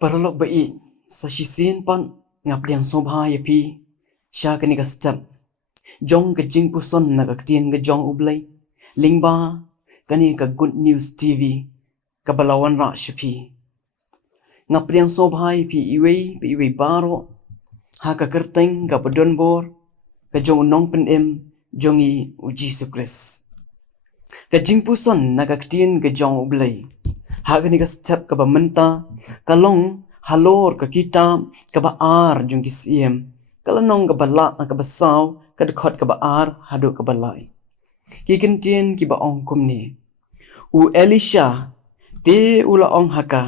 Paralog bai sa shisin pan ngapliang sobha yapi sha kani ka step jong ka jingpuson na ka ktien ka jong U Blei lingba kani ka good news TV ka balawan ra shapi ngapliang sobha yapi iwei baro ha ka kyrteng ka padon bor ka jong nong pen jongi U Jisu Khrist ka jingpuson na ka ktien ka jong U Blei ha kani ka step ka ba menta ka long halor ka kita ka ba ar jong ki Syiem kala nong ka bala ka ba saw ka khot ka ba ar hadu ka ba lai ki kentien ki ba ong kumni u Elisha te ula ong haka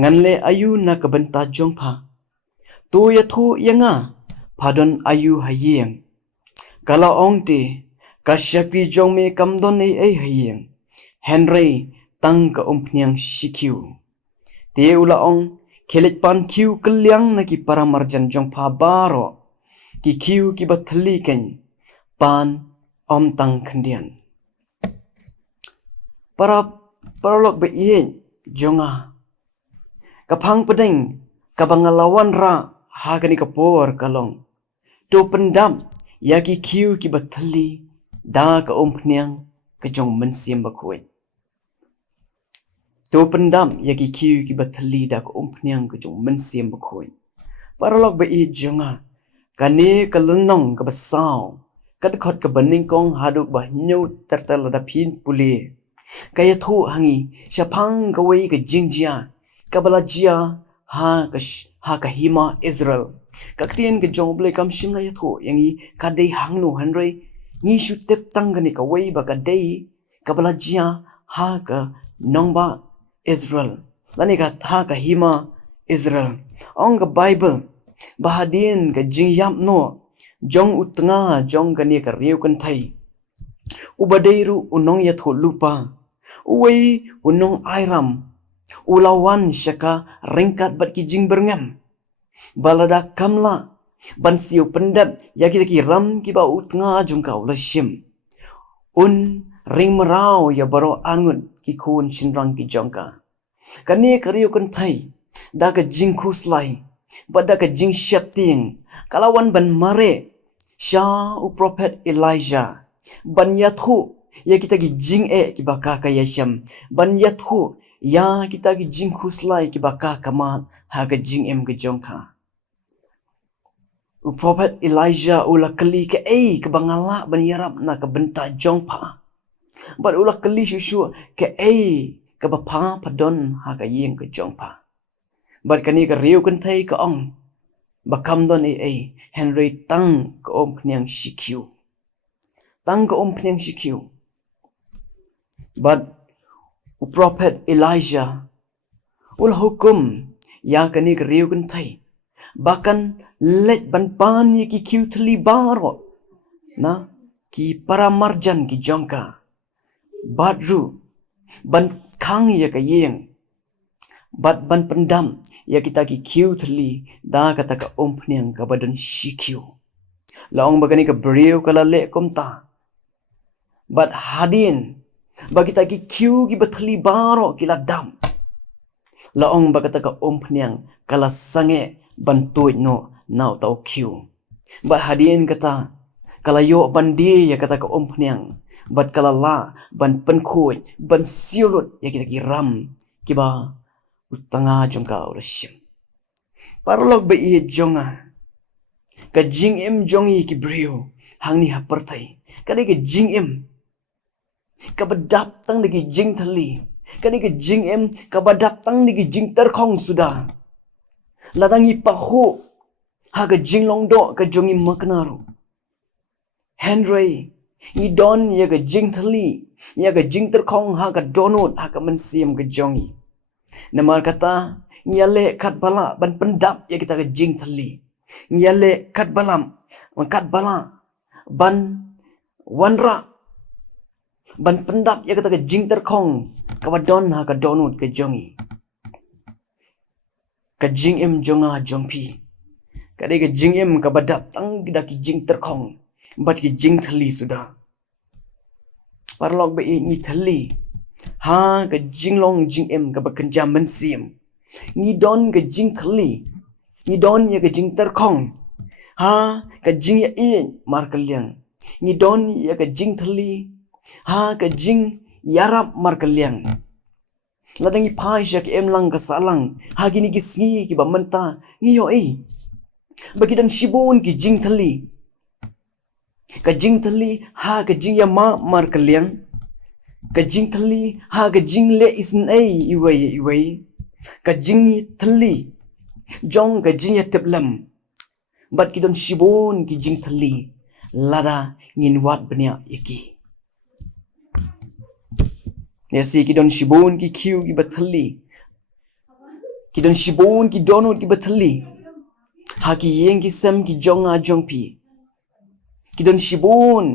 nganle ayu na ka benta jong pha tu ya thu yanga phadon ayu hayeng kala ong te ka shakri jong me kamdon ei hayeng Henry tang ka umpniang shikiu te ula ong kelet pan kiu kelyang na ki paramarjan jong pha baro ki kiu ki bathli ken pan om tang khandian paralok be yen jonga kapang pedeng kabangalawan ra ha kani kapor kalong to pendam ya ki kiu ki bathli da ka umpniang ka jong mynsiem bakhoi to pendam ya ki kiu ki bathli da ka umpniang ka jong mynsiem bakhoi paralok be i jonga kane kalunong ka basaw kad khot ka baning kong hadu ba nyu tertal da phin puli kaya thu hangi shapang ka wei ka jingjia ka balajia ha ka hima Israel ka ktien ka jong Blei kam shim na ya thu yangi ka dei hangnu hanrei ni shu tep tang ka ni ka wei ba ka dei ka balajia ha ka nongba Israel lani ka ha ka hima Israel ong ka Bible bahadin ka jingyam no jong utnga jong ka ni ka riu kan thai ubadeiru unong ya thu lupa uwei unong airam ulawan shaka ringkat bat ki jing berngam balada kamla ban siu pendap ya ki ram ki ba utnga jong ka ulashim un ring merau ya baro angun ki kun shinrang ki jongka kani kariu kan thai da ka jing khuslai bada ka jing shapting kalawan ban mare sha u prophet Elijah ban yathu ya kita ki jing ki baka ka yasham ban yathu ya kita ki jing khuslai ki baka kama ha ka jing ka jongka u prophet Elijah ula kali ka ka bangala ban iarap na ka benta jongpa but ula kali shushu ka ka bapa padon ha ka yeng ka jongpa but kani ka riu kan thai ka ong bakam don Henry tang ka om khniang shikiu tang ka om khniang shikiu but u prophet Elijah ul hukum ya kani ka riu kan thai bakan let ban pan ye ki kiu thli baro na ki paramarjan ki jongka badru ban khang ya ka yeng bat ban pendam ya kita ki kiu thli da kata ka ompniang ka badon shikiu laong bagani ka brio kala le komta bat hadin bagita ki kiu ki bathli baro kila dam laong bagata ka ompniang kala sange ban toy no naw tau kiu ba hadin kata kala yo bandi ya kata ka ompniang bat kala la ban penkhoi ban siulut ya kita ki ram kiba utanga jongka urashim paralog be i jonga ka jingim jongi ki brio hangni haparthai kadi ka jingim ka badap tang lagi jing thali kadi ka jingim ka badap tang lagi jing terkhong sudah ladangi pahu ha ka jinglong do ka jongi maknaru Henry ni don ya ka jing thali ya ka jing terkhong ha ka donut ha ka mynsiem ka jongi namar kata nyale kat bala ban pendap ya kita ke jing thali nyale kat bala ban wanra ban pendap ya kita ke jing terkhong ka badon ha ka donut ke jongi ka jingim jonga jongpi kade ke jingim ka badap tang da ki jing terkhong bat ki jing thali sudah parlok be ni thali ha ka jinglong jingim ka bakanja mynsiem ngidon ke jing thli ngidon ya ke jing terkong ha ke jing ya in mar kaliang ngidon ya ke jing thli ha ke jing iarap mar kaliang ladangi pai syak em lang ka salang ha gini ki sngi ki bamanta ngiyo bagi dan shibun ki jing thli ka jing thli ha ka jing ya ma mar kaliang ka jing thli ha ka jing le isn iwei ka jing thli jong ka jing ya teplam bat ki don shibun ki jing thli lada ngin wat benya yaki yasi ki don shibun ki kiu ki bathli ki don shibun ki donut ki bathli ha ki yeng ki sem ki jonga jongpi ki don shibun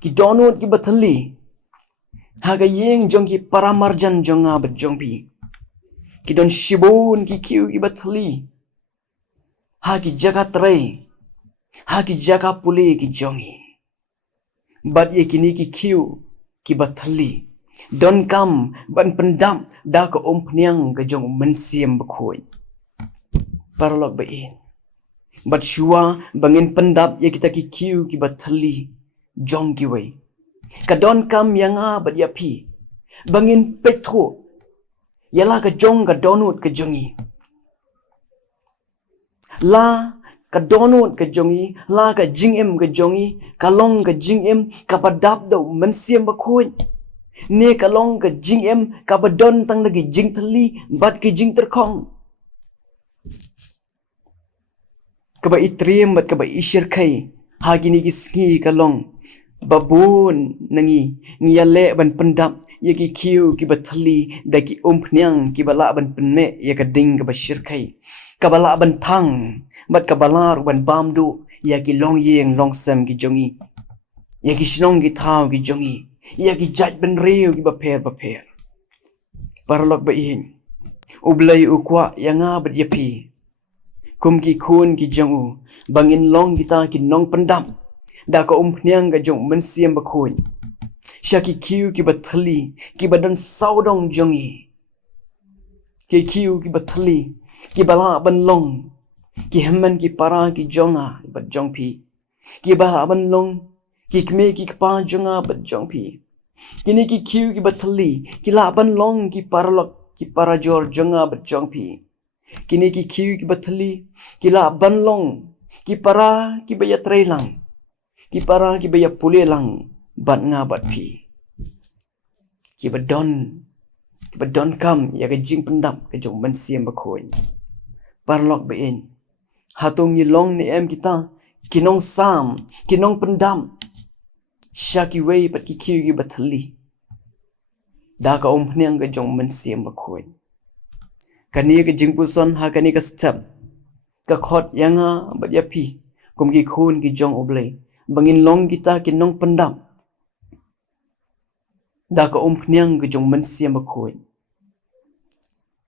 ki donut ki bathli ha ka yeng jong ki paramarjan jonga bat jongpi ki don shibun ki kiu ki bathli ha ki jaga trai ha ki jaga pule ki jongi bat ye kini ki kiu ki bathli don kam ban pendam da ka pniang ka jong mynsiem bakhoi parlok ba in bat shua bangin pendap ye kita ki kiu ki bathli jong ki wei ka don kam yanga bat ya phi bangin petho yala ka jong ka donut ka jongi la ka donut ka jongi la ka jingim ka jongi ka long ka jingim ka badap do mynsiem bakhoi ne ka long ka jingim ka badon tang lagi jing thli bat ki jing terkhong ka ba itrim bat ka ba ishir khai ha gini ki sngi ka long babun nangi ngiyale ban pendap ye ki kiu ki bathli da ki pniang ki bala ban penne ye ka ding ka ba shir khai ka bala ban thang bat ka balar ban bamdu ya ki long yeng long sem ki jongi ya ki shnong ki thau ki jongi ya ki jaj ban reu ki ba pher parlok ba in U Blei U kwa yanga bat yapi kum ki khun ki jongu bangin long kita ki nong pendam da ka pniang ka jong mynsiem ba khoi shaki kiu ki bathli ki badan saudong jongi ki kiu ki bathli ki bala ban long ki hemman ki para ki jonga bat jongpi ki bala ban long ki kme ki pa jonga bat jongpi kini ki kiu ki bathli ki la ban long ki parlok ki para jor jonga bat jongpi kini ki kiu ki bathli ki la ban long ki para ki baya trailang ki para ki baya pulelang bat nga bat pi ki badon kam ya ka jing pendam ka jong mynsiem bakhoi parlok ba in hatung ni long ni em kita kinong sam kinong pendam shaki wei pat ki kiu ki bathli da ka pniang ka jong mynsiem bakhoi kani ka jingpuson ha kani ka step ka khot yanga bat ya phi kum ki khun ki jong U Blei bangin long kita kinong pendam da ka pniang ka jong mynsiem bakhoi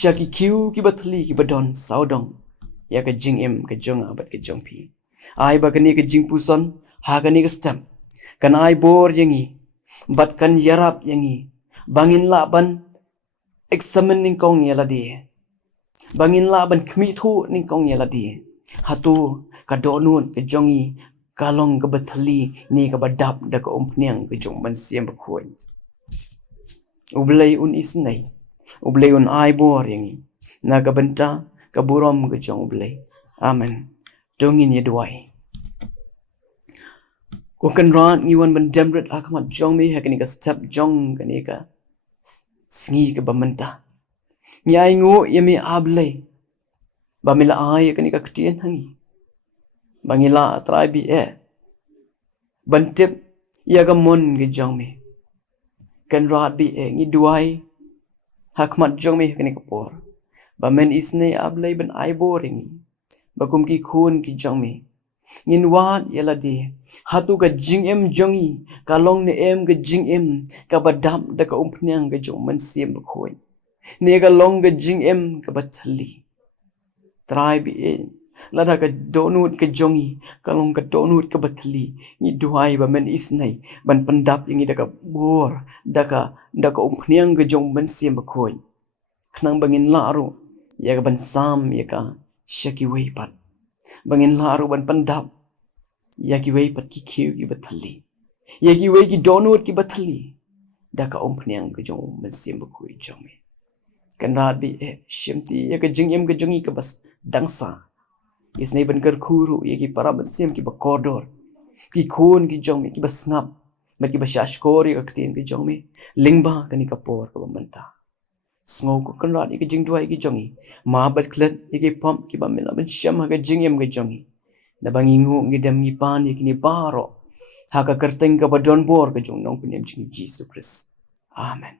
shaki kiu ki bathli ki badon saudong ya ka jingim ka jong abat ka jongpi ai ba kani ka jingpuson ha kani ka step kan ai bor yangi bat kan iarap yangi bangin la ban examine ning kong yala di bangin la ban khmi thu ning kong yala di hatu ka donun ka jongi ka long ka bathli ni ka badap da ka pniang ka jong mynsiem bakhoi U Blei un isnai U Blei un ai bor yangi na ka banta ka burom ka jong U Blei amen dongin ye duai ko kan ran ngi wan ban demret akmat jong mi ha kani ka step jong kani ka sngi ka bamanta mi ai ngo yemi A Blei bamila ai kani ka ktien hangi bangila tribe bantep ya ga mon ge jong mi kan rat bi ngi duai hakmat jong mi kani ka por ba men isne A Blei ban ai boringi bakum ki khun ki jong mi ngin wat yala di hatu ka jingim jongi ka long ne em ka jingim ka badam da ka pniang ka jong mynsiem bakhoi ne ka long ka jingim ka bathli tribe lada ka donut ka jongi ka long ka donut ka bathli ngi duai ba men isnai ban pandap ngi da ka bor da ka pniang ka jong mynsiem bakhoi khnang bangin laru ya ban sam ya ka shaki wei pat bangin laru ban pandap ya ki wei pat ki khiu ki bathali ya ki wei ki donut ki bathali da ka om phnyang ka jong mynsiem khu jong me kan rat bi shimti ya ka jingim ka jongi ka bas dangsa isne ban kar khuru ya ki para mynsiem ki bakodor ki khun ki jong me ki bas ngap mat ki bashash kor ya ka ktien ki jong me lingba ka ni ka por ka manta sngau ko kan rat ya ki jingduai ki jongi ma bat klet ya ki pom ki ba mena ban sham ha ka jingim ka jongi na bangingu ngi dem ngi pan ya ki ni baro ha ka kyrteng ka ba don bor ka jong nong pinem jing Jesus Khrist. Amen.